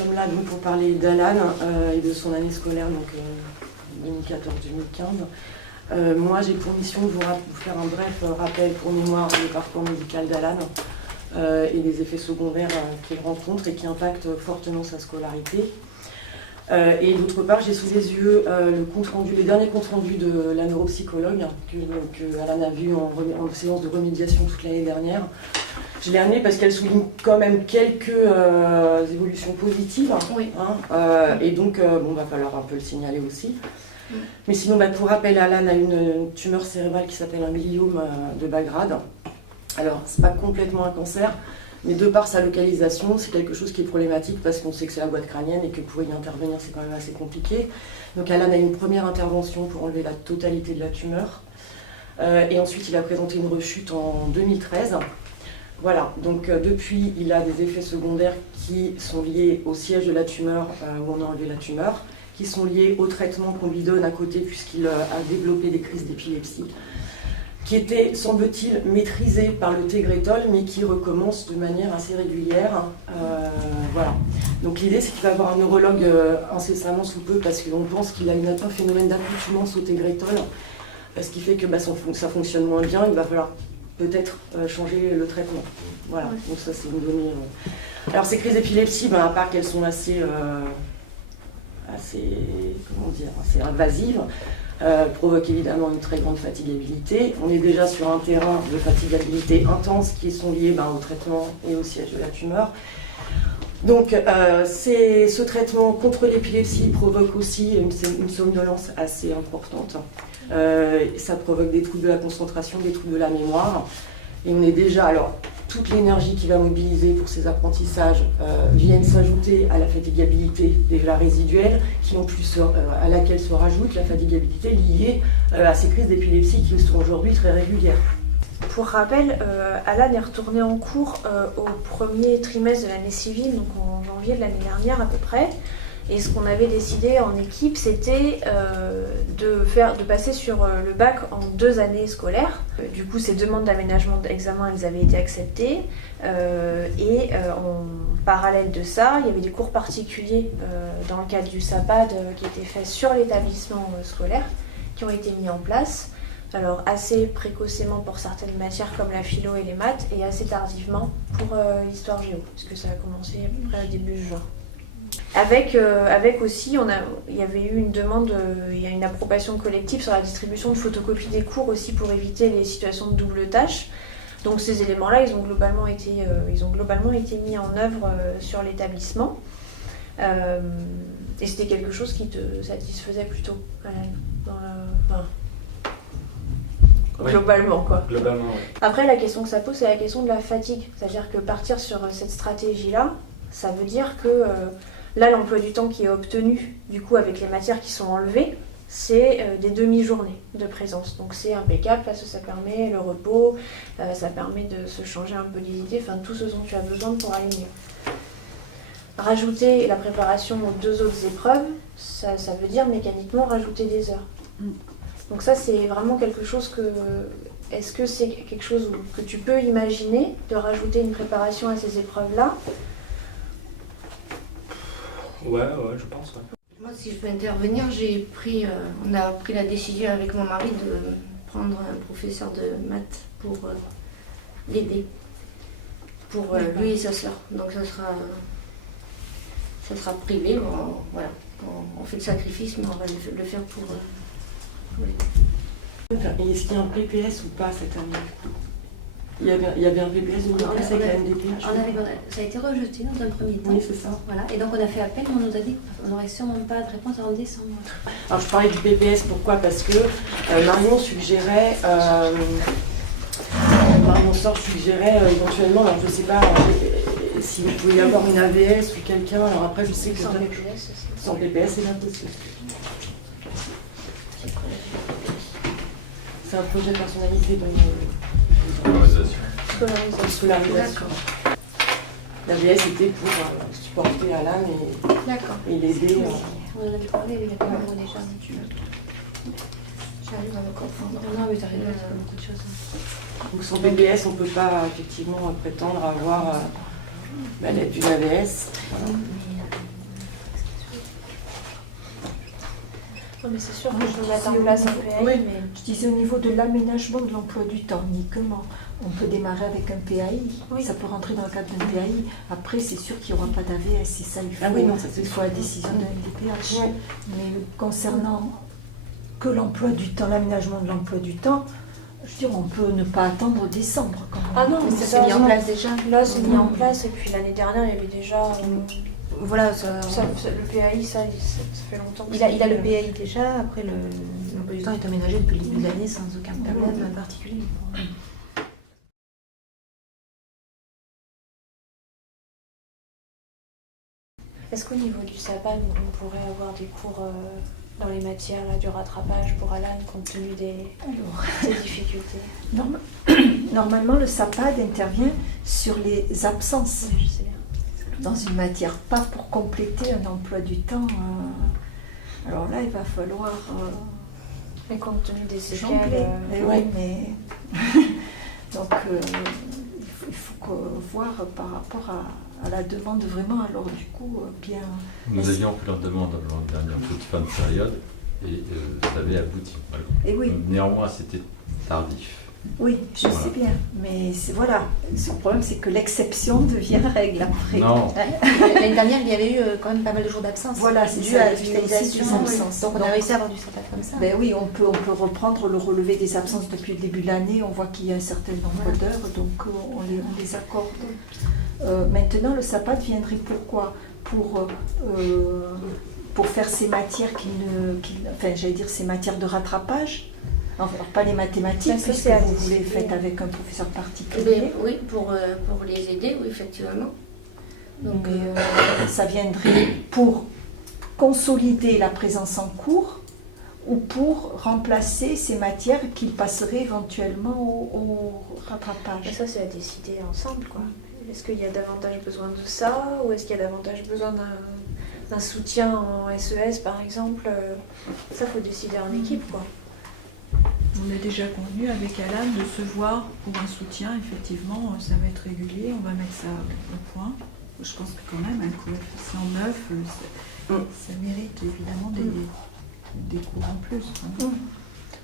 sommes là donc, pour parler d'Alan et de son année scolaire, donc 2014-2015. Moi, j'ai pour mission de vous faire un bref rappel pour mémoire du parcours médical d'Alan et des effets secondaires qu'il rencontre et qui impactent fortement sa scolarité. Et d'autre part, j'ai sous les yeux les derniers comptes rendus de la neuropsychologue que Alan a vu en séance de remédiation toute l'année dernière. Je l'ai amenée parce qu'elle souligne quand même quelques évolutions positives. Oui. Et donc, va falloir un peu le signaler aussi. Mais sinon, pour rappel, Alan a une tumeur cérébrale qui s'appelle un gliome de bas grade. Alors, c'est pas complètement un cancer, mais de par sa localisation, c'est quelque chose qui est problématique parce qu'on sait que c'est la boîte crânienne et que pour y intervenir, c'est quand même assez compliqué. Donc, Alan a une première intervention pour enlever la totalité de la tumeur. Et ensuite, il a présenté une rechute en 2013. Voilà, donc depuis, il a des effets secondaires qui sont liés au siège de la tumeur, où on a enlevé la tumeur, qui sont liés au traitement qu'on lui donne à côté, puisqu'il a développé des crises d'épilepsie, qui étaient, semble-t-il, maîtrisées par le Tegretol, mais qui recommencent de manière assez régulière. Voilà. Donc l'idée, c'est qu'il va avoir un neurologue incessamment sous peu, parce qu'on pense qu'il a un phénomène d'accoutumance au Tegretol, ce qui fait que ça fonctionne moins bien, il va falloir peut-être changer le traitement. Voilà, donc ça c'est une donnée. Alors ces crises d'épilepsie, à part qu'elles sont assez invasives, provoquent évidemment une très grande fatigabilité. On est déjà sur un terrain de fatigabilité intense qui sont liés au traitement et au siège de la tumeur. Donc ce traitement contre l'épilepsie provoque aussi une somnolence assez importante. Ça provoque des troubles de la concentration, des troubles de la mémoire. Et on est déjà, alors, toute l'énergie qui va mobiliser pour ces apprentissages viennent s'ajouter à la fatigabilité déjà résiduelle, qui en plus à laquelle se rajoute la fatigabilité liée à ces crises d'épilepsie qui sont aujourd'hui très régulières. Pour rappel, Alan est retourné en cours au premier trimestre de l'année civile, donc en janvier de l'année dernière à peu près. Et ce qu'on avait décidé en équipe, c'était de passer sur le bac en 2 années scolaires. Du coup, ces demandes d'aménagement d'examen, elles avaient été acceptées. En parallèle de ça, il y avait des cours particuliers dans le cadre du SAPAD qui étaient faits sur l'établissement scolaire, qui ont été mis en place. Alors assez précocement pour certaines matières comme la philo et les maths, et assez tardivement pour l'histoire géo, puisque ça a commencé à peu près au début juin. Avec aussi, il y avait eu une demande, il y a une approbation collective sur la distribution de photocopies des cours aussi pour éviter les situations de double tâche. Donc ces éléments-là, ils ont globalement été mis en œuvre sur l'établissement. Et c'était quelque chose qui te satisfaisait plutôt, globalement, quoi. Globalement, oui. Après, la question que ça pose, c'est la question de la fatigue. C'est-à-dire que partir sur cette stratégie-là, ça veut dire que là, l'emploi du temps qui est obtenu, du coup, avec les matières qui sont enlevées, c'est des demi-journées de présence. Donc c'est impeccable, parce que ça permet le repos, ça permet de se changer un peu les idées, enfin tout ce dont tu as besoin pour aller mieux. Rajouter la préparation aux 2 autres épreuves, ça veut dire mécaniquement rajouter des heures. Donc ça, c'est vraiment quelque chose que... Est-ce que c'est quelque chose que tu peux imaginer, de rajouter une préparation à ces épreuves-là ? Ouais, je pense. Ouais. Moi, si je peux intervenir, on a pris la décision avec mon mari de prendre un professeur de maths pour l'aider, pour lui et sa sœur. Donc ça sera privé. On fait le sacrifice, mais on va le faire pour l'aider. Et est-ce qu'il y a un PPS ou pas cette année ? Il y avait un PPS de avec la NDPH. Ça a été rejeté dans un premier temps. Oui, c'est ça. Voilà. Et donc on a fait appel, mais on nous a dit qu'on n'aurait sûrement pas de réponse avant décembre. Alors je parlais du PPS, pourquoi ? Parce que Marion suggérait, éventuellement, alors je ne sais pas s'il pouvait y avoir une AVS ou quelqu'un, alors après je sais que... Sans PPS, sans PPS, c'est impossible. C'est un projet personnalisé, donc... Scolarisation. L'AVS était pour supporter Alan et l'aider. On en avait parlé, mais il y a pas mal déjà. J'arrive à me confondre. Non, mais t'arrives à beaucoup de choses. Donc sans PPS, on ne peut pas effectivement prétendre avoir l'aide d'une AVS. Voilà. Non, mais c'est sûr Moi, que je je peux mettre en disais place au un niveau- PAI, oui. mais Je disais au niveau de l'aménagement de l'emploi du temps uniquement. On peut démarrer avec un PAI, Oui. ça peut rentrer dans le cadre d'un PAI. Après, c'est sûr qu'il n'y aura pas d'AVS, et ça, il faut, Ah oui, non, ça, c'est il faut la décision d'un LDPH. Ouais. Mais concernant que l'emploi du temps, l'aménagement de l'emploi du temps, je veux dire, on peut ne pas attendre décembre quand même. Ah non, Mais mais ça c'est s'est mis en place déjà. Là, c'est mis en place, et puis l'année dernière, il y avait déjà. Voilà, ça- Le PAI, ça fait longtemps que il a le PAI déjà, après l'emploi du temps est aménagé depuis le début de l'année sans aucun problème particulier. Est-ce qu'au niveau du SAPAD, on pourrait avoir des cours dans les matières là, du rattrapage pour Alan, compte tenu Alors, des difficultés? normalement, le SAPAD intervient sur les absences Oui, je sais bien. dans une matière, pas pour compléter un emploi du temps. Alors là, il va falloir Mais compte tenu des séquelles. jongler. Eh ouais. oui, mais donc il faut voir par rapport à la demande vraiment. Alors du coup, bien. Nous avions fait leur demande l'an dernier en toute fin de période et ça avait abouti. Voilà. Et oui. Néanmoins, c'était tardif. Oui, je Voilà. sais bien, mais voilà. Le problème, c'est que l'exception devient règle après. Non. L'année dernière, il y avait eu quand même pas mal de jours d'absence. Voilà, c'est dû ça, à il y a aussi l'hospitalisation. des absences. Donc on a réussi à avoir du SAPAD comme ça. Ben oui, on peut reprendre le relevé des absences depuis le début de l'année. On voit qu'il y a un certain nombre d'heures, donc on les accorde. Maintenant, le SAPAD viendrait pourquoi pour faire ces matières ces matières de rattrapage. Alors, pas les mathématiques, Ben, ça, puisque c'est à vous décider. voulez faites avec un professeur Eh particulier. bien, oui, pour les aider, oui, effectivement. Donc, Mais ça viendrait pour consolider la présence en cours ou pour remplacer ces matières qu'ils passeraient éventuellement au Mais rattrapage. ça, c'est à décider ensemble, quoi. Est-ce qu'il y a davantage besoin de ça, ou est-ce qu'il y a davantage besoin d'un soutien en SES, par exemple? Ça, faut décider en équipe, quoi. On a déjà convenu avec Alan de se voir pour un soutien, effectivement, ça va être régulier, on va mettre ça au point. Je pense que quand même, un coefficient 9, ça mérite évidemment des cours en plus. Hein.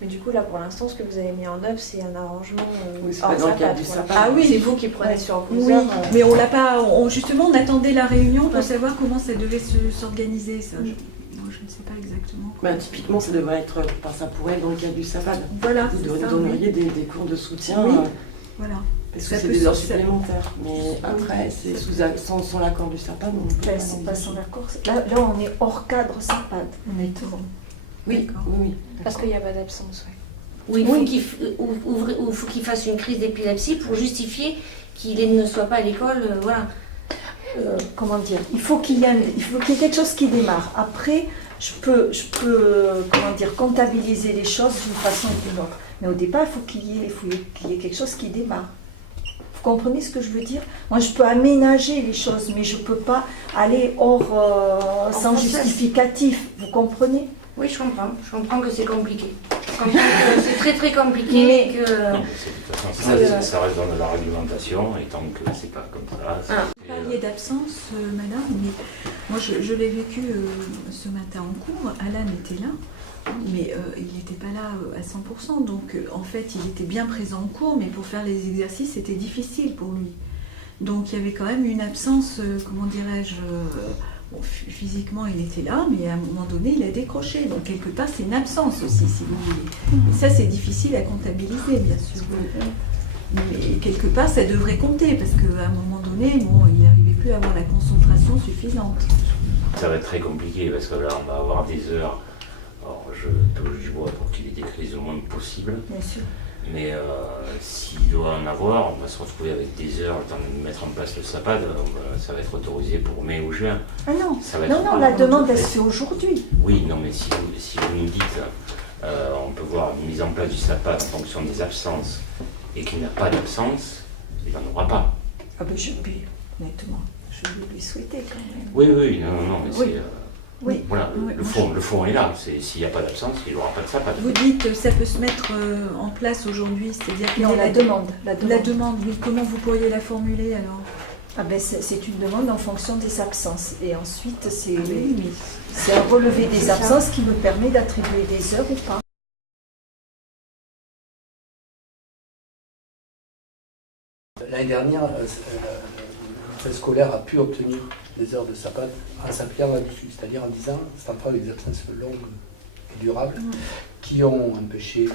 Mais du coup, là, pour l'instant, ce que vous avez mis en œuvre, c'est un arrangement Oui, c'est hors pas dans le SAPAD, cadre du quoi. SAPAD. Ah oui. C'est vous qui prenez sur vos Oui, heures. mais on l'a pas. Justement, on attendait la réunion pour Ouais. savoir comment ça devait s'organiser. Ça, moi, je ne sais pas exactement. Bah, typiquement, ça devrait être, ça pourrait être dans le cadre du SAPAD. Voilà, Vous c'est ça, donneriez des cours de soutien, Oui. Voilà. parce Ça que c'est peut des heures se- supplémentaires. Mais après, c'est sans l'accord du SAPAD, on peut Enfin, pas c'est les- pas sans accord. Là, on est hors cadre SAPAD, honnêtement. Oui, D'accord. oui. Parce qu'il n'y a pas d'absence, ouais. où il faut qu'il fasse une crise d'épilepsie pour justifier qu'il ne soit pas à l'école. Voilà. Comment dire, il faut qu'il y ait quelque chose qui démarre. Après, je peux comment dire, comptabiliser les choses d'une façon ou d'une autre. Mais au départ, il faut qu'il y ait quelque chose qui démarre. Vous comprenez ce que je veux dire? Moi, je peux aménager les choses, mais je ne peux pas aller sans process. justificatif. Vous comprenez? Oui, je comprends. Je comprends que c'est compliqué. Je comprends que c'est très très compliqué et que. Non, mais de toute façon, ça reste dans la réglementation et tant que c'est pas comme ça. Ah. c'est- Vous parliez d'absence, madame, mais moi je l'ai vécu ce matin en cours. Alan était là, mais il n'était pas là à 100%. Donc en fait, il était bien présent en cours, mais pour faire les exercices, c'était difficile pour lui. Donc il y avait quand même une absence, comment dirais-je, bon, physiquement il était là, mais à un moment donné, il a décroché. Donc quelque part, c'est une absence aussi, si vous voulez. Et ça, c'est difficile à comptabiliser, bien sûr. Mais quelque part, ça devrait compter, parce qu'à un moment donné, bon, il n'arrivait plus à avoir la concentration suffisante. Ça va être très compliqué parce que là, on va avoir des heures. Alors, je touche du bois pour qu'il ait des crises le moins possible. Bien sûr. Mais s'il doit en avoir, on va se retrouver avec des heures, le temps de mettre en place le SAPAD. Ça va être autorisé pour mai ou juin. Ah non, Ça va non, être- non, la demande, elle se fait aujourd'hui. Oui, non, mais si vous nous dites, on peut voir une mise en place du SAPAD en fonction des absences et qu'il n'y a pas d'absence, il n'y en aura pas. Ah ben, honnêtement, je vais lui souhaiter quand même. Oui, oui, non, mais Oui. c'est. Oui. Voilà, Oui, le fond est là. S'il n'y a pas d'absence, il n'y aura pas de SAPAD. Vous dites ça peut se mettre en place aujourd'hui, c'est-à-dire qu'il y Non, a la demande. La demande, oui. Comment vous pourriez la formuler alors? C'est une demande en fonction des absences. Et ensuite, c'est Oui, mais un relevé des C'est ça. absences qui me permet d'attribuer des heures ou pas. L'année dernière, le scolaire a pu obtenir des heures de SAPAT en s'appuyant là-dessus, c'est-à-dire en disant cet enfant avec des absences longues et durables qui ont empêché,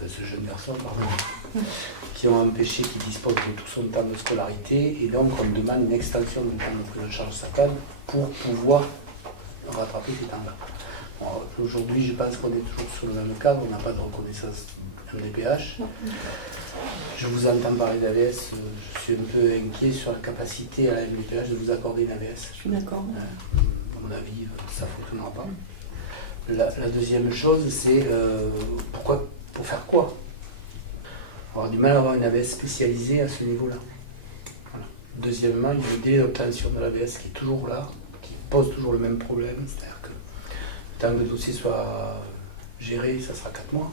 ce jeune garçon, pardon, qui ont empêché qu'il dispose de tout son temps de scolarité, et donc on demande une extension du temps de prise en charge SAPAT pour pouvoir rattraper ces temps-là. Bon, aujourd'hui, je pense qu'on est toujours sur le même cadre, on n'a pas de reconnaissance MDPH. Je vous entends parler d'AVS, je suis un peu inquiet sur la capacité à la MDPH de vous accorder une AVS. Je suis d'accord. À mon avis, ça ne fonctionnera pas. La deuxième chose, c'est pour faire quoi? On aura du mal à avoir une AVS spécialisée à ce niveau-là. Voilà. Deuxièmement, il y a le délai d'obtention de l'AVS qui est toujours là, qui pose toujours le même problème, c'est-à-dire que le temps que le dossier soit géré, ça sera 4 mois.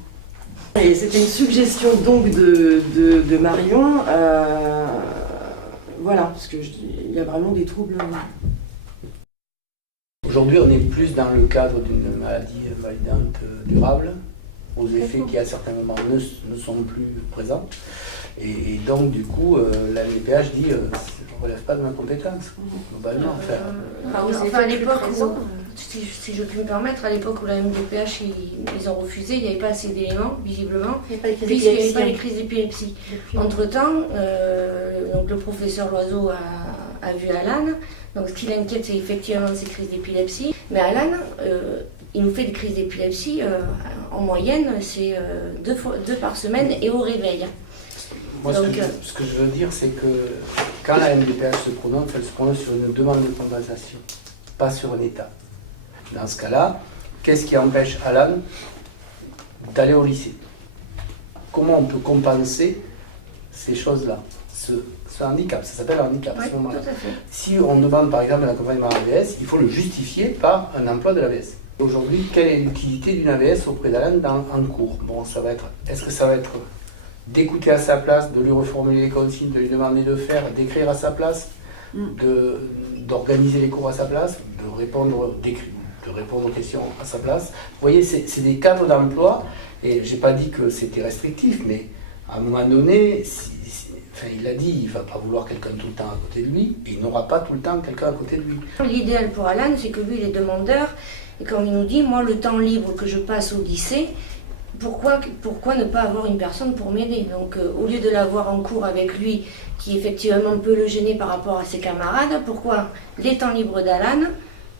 Et c'était une suggestion donc de Marion, voilà, parce qu'il y a vraiment des troubles. Aujourd'hui, on est plus dans le cadre d'une maladie validante durable, aux effets qui à certains moments ne sont plus présents. Et donc, du coup, la MDPH dit ne relève pas de ma compétence, globalement. À l'époque, si je puis me permettre, à l'époque où la MDPH ils ont refusé, il n'y avait pas assez d'éléments, visiblement, puisqu'il n'y avait pas les crises d'épilepsie. Entre-temps, donc le professeur Loiseau a vu Alan. Donc ce qui l'inquiète, c'est effectivement ces crises d'épilepsie. Mais Alan, il nous fait des crises d'épilepsie, en moyenne, c'est 2 par semaine et au réveil. Moi, ce que je veux dire, c'est que quand la MDPH se prononce, elle se prononce sur une demande de compensation, pas sur un état. Dans ce cas-là, qu'est-ce qui empêche Alan d'aller au lycée? Comment on peut compenser ces choses-là, ce handicap? Ça s'appelle un handicap à ce moment-là. Si on demande par exemple un accompagnement à l'AVS, il faut le justifier par un emploi de l'AVS. Aujourd'hui, quelle est l'utilité d'une AVS auprès d'Alan en cours? Bon, est-ce que ça va être d'écouter à sa place, de lui reformuler les consignes, de lui demander de faire, d'écrire à sa place, d'organiser les cours à sa place, de répondre aux questions à sa place? Vous voyez, c'est des cadres d'emploi, et j'ai pas dit que c'était restrictif, mais à un moment donné, il a dit, il ne va pas vouloir quelqu'un tout le temps à côté de lui, et il n'aura pas tout le temps quelqu'un à côté de lui. L'idéal pour Alan, c'est que lui, il est demandeur, et comme il nous dit, moi, le temps libre que je passe au lycée, pourquoi ne pas avoir une personne pour m'aider? Donc, au lieu de l'avoir en cours avec lui, qui effectivement peut le gêner par rapport à ses camarades, pourquoi les temps libres d'Alan,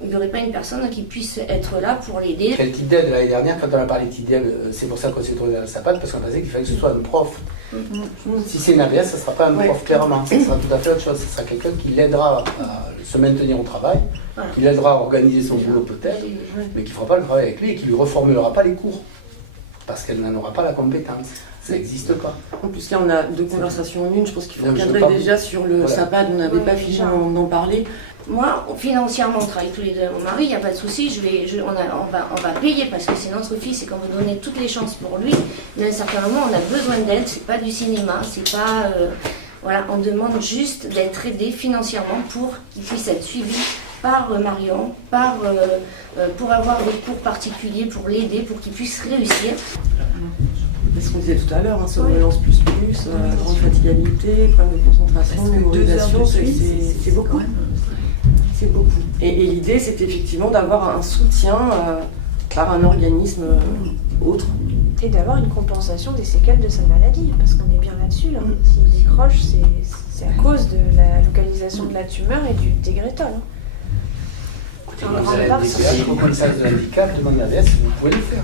il n'y aurait pas une personne qui puisse être là pour l'aider? Le TIDED, l'année dernière, quand on a parlé de TIDED, c'est pour ça qu'on s'est trouvé dans le SAPAT, parce qu'on pensait qu'il fallait que ce soit un prof. Si c'est une AVS, ça ne sera pas un prof, clairement. Ça sera tout à fait autre chose. Ce sera quelqu'un qui l'aidera à se maintenir au travail, qui l'aidera à organiser son boulot peut-être, mais qui ne fera pas le travail avec lui et qui ne lui reformulera pas les cours. Parce qu'elle n'en aura pas la compétence. Ça n'existe pas. En plus, là, on a 2 conversations en une. Je pense qu'il faut cadrer déjà sur le SAPAT. On n'avait pas fini d'en parler. Moi, financièrement, on travaille tous les deux avec mon mari, il n'y a pas de souci, on va payer parce que c'est notre fils et qu'on veut donner toutes les chances pour lui. Mais à un certain moment, on a besoin d'aide, c'est pas du cinéma, c'est pas... voilà, on demande juste d'être aidé financièrement pour qu'il puisse être suivi par Marion, pour avoir des cours particuliers, pour l'aider, pour qu'il puisse réussir. C'est ce qu'on disait tout à l'heure, somnolence plus, grande fatigabilité, problème de concentration, mémorisation, c'est beaucoup. C'est beaucoup. Et l'idée, c'est effectivement d'avoir un soutien par un organisme autre. Et d'avoir une compensation des séquelles de sa maladie, parce qu'on est bien là-dessus. Là. S'il décroche, c'est à cause de la localisation de la tumeur et du Tegretol. Écoutez, vous avez la reconnaissance de l'handicap, demandez à l'AVS, vous pouvez le faire.